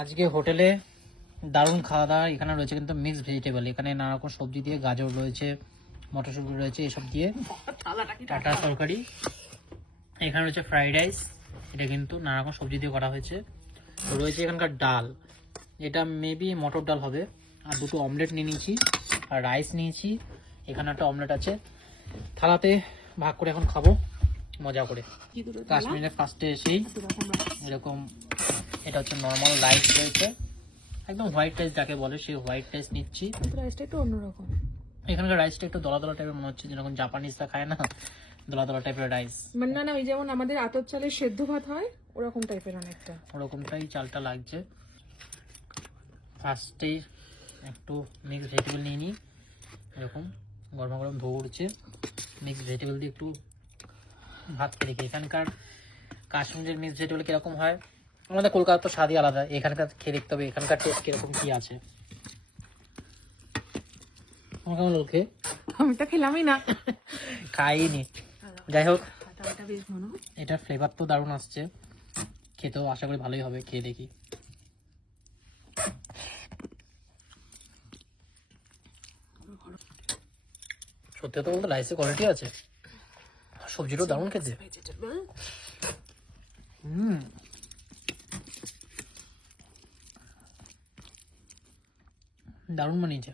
আজকে হোটেলে দারুণ খাওয়া দাওয়া। এখানে রয়েছে কিন্তু মিক্স ভেজিটেবল, এখানে নানা রকম সবজি দিয়ে, গাজর রয়েছে, মটরশুঁটি রয়েছে, এসব দিয়ে টাটা তরকারি। এখানে রয়েছে ফ্রাইড রাইস, এটা কিন্তু নানা রকম সবজি দিয়ে করা হয়েছে। রয়েছে এখানকার ডাল, এটা মেবি মটর ডাল হবে। আর দুটো অমলেট নিয়ে নিয়েছি, আর রাইস নিয়েছি। এখানে একটা অমলেট আছে, থালাতে ভাগ করে এখন খাবো মজা করে। কাশ্মীরে ফার্স্টে এসেই এরকম, এটা হচ্ছে নর্মাল রাইস রয়েছে, একদম হোয়াইট রাইস যাকে বলে সেই হোয়াইট রাইস নিচ্ছি। রাইসটা একটু অন্যরকম, এখানকার রাইসটা একটু দলা দলা টাইপের মনে হচ্ছে, যেরকম জাপানিজরা খায় না, দলা দলা টাইপের রাইস। মানে না ওই যেমন আমাদের আতপ চালের সেদ্ধ ভাত হয় ওরকম টাইপের অনেকটা, ওরকমটাই চালটা লাগছে। ফার্স্টেই একটু মিক্স ভেজিটেবল নিয়ে নিই, এরকম গরম গরম ধোয়া উঠছে। মিক্স ভেজিটেবল দিয়ে একটু ভাত খেয়ে দেখি এখানকার কাশ্মীরের মিক্স ভেজিটেবল কীরকম হয়। আমাদের কলকাতা তো স্বাদই আলাদা, এখানকার খেয়ে দেখতে হবে এখানকার টেস্ট কীরকম কী আছে। আমার কেমন লোকে আমি তো খেলামই না, খাইনি। যাই হোক, বেশ ভালো। এটার ফ্লেভার তো দারুণ আসছে, খেতেও আশা করি ভালোই হবে, খেয়ে দেখি। সত্যি কথা বলতে রাইসের কোয়ালিটি আছে, সবজিটাও দারুণ খেতে। দারুণ বানিয়েছে।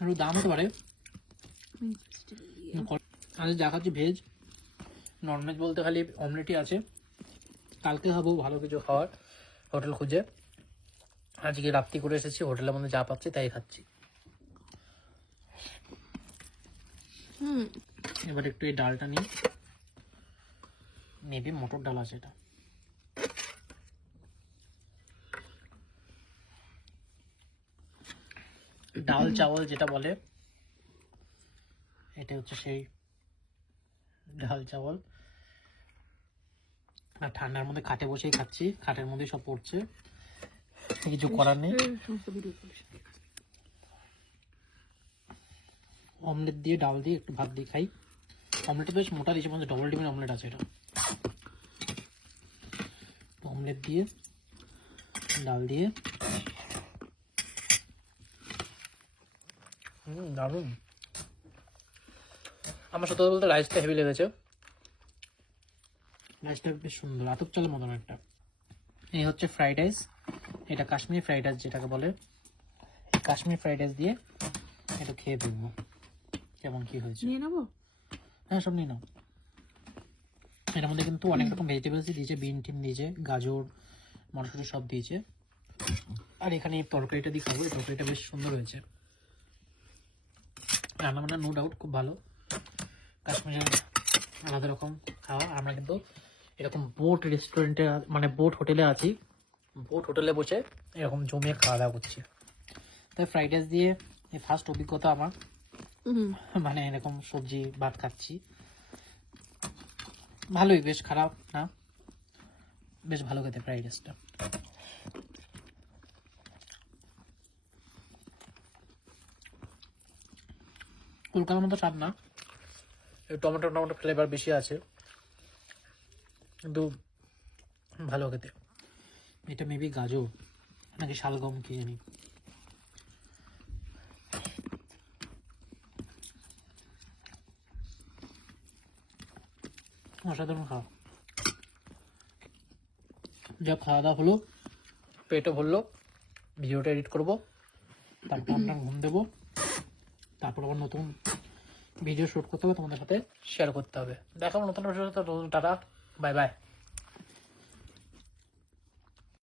একটু দাম হতে পারে। আজ দেখাচ্ছি ভেজ, ননভেজ বলতে খালি অমলেটই আছে। কালকে খাবো ভালো কিছু খাওয়ার হোটেল খুঁজে, আজকে রাত্রি করে এসেছি, হোটেলের মধ্যে যা পাচ্ছি তাই খাচ্ছি। এবার একটু এই ডালটা নিই, মেবি মটর ডাল আছে এটা। ডাল চাওয়াল যেটা বলে, এটা হচ্ছে সেই ডাল চাওয়াল। আর ঠান্ডার মধ্যে খাটে বসেই খাচ্ছি, খাটের মধ্যেই সব পড়ছে, কিছু করার নেই। অমলেট দিয়ে ডাল দিয়ে একটু ভাত দিয়ে খাই। অমলেটটা বেশ মোটা দিয়েছে, মানে ডবল ডিমের অমলেট আছে এটা। অমলেট দিয়ে ডাল দিয়ে দারুণ। আমার সত্যি কথা বলতে রাইসটা হেভি লেগেছে, রাইসটা বেশ সুন্দর, আতপ চালের মতন একটা। এই হচ্ছে ফ্রাইড রাইস, এটা কাশ্মীরি ফ্রাইড রাইস যেটাকে বলে। কাশ্মীরি ফ্রাইড রাইস দিয়ে একটু খেয়ে দেখবো কেমন কি হয়েছে। নিয়ে নেবো? হ্যাঁ, সব নিয়ে নাও। এর মধ্যে কিন্তু অনেক রকম ভেজিটেবলসই দিয়েছে, বিন টিন দিয়েছে, গাজর, মটরশুঁটি সব দিয়েছে। আর এখানে এই তরকারিটা দিয়ে খাবো, এই তরকারিটা বেশ সুন্দর হয়েছে। রান্না বান্না নো ডাউট খুব ভালো। কাশ্মীরের আলাদা রকম খাওয়া। আমরা কিন্তু এরকম বোট রেস্টুরেন্টে, মানে বোট হোটেলে আছি, বোট হোটেলে বসে এরকম জমিয়ে খাওয়া দাওয়া করছি। তাই ফ্রাইড রাইস দিয়ে এই ফার্স্ট অভিজ্ঞতা আমার, মানে এরকম সবজি ভাত খাচ্ছি। ভালোই, বেশ খারাপ না, বেশ ভালো খেতে ফ্রাইড রাইসটা। কলকাতার মতো স্বাদ না, টমেটো টমেটো ফ্লেভার বেশি আছে, কিন্তু ভালো খেতে। এটা মেবি গাজর নাকি শালগম কি জানি, অসাধারণ খাওয়া। যা খাওয়া দাওয়া হলো, পেটও ভরলো, ভিডিওটা এডিট করবো, তারপর আপনার ঘুম দেবো, তারপর আবার নতুন ভিডিও শ্যুট করতে হবে, তোমাদের সাথে শেয়ার করতে হবে। দেখাবো নতুন টাটা, বাই বাই।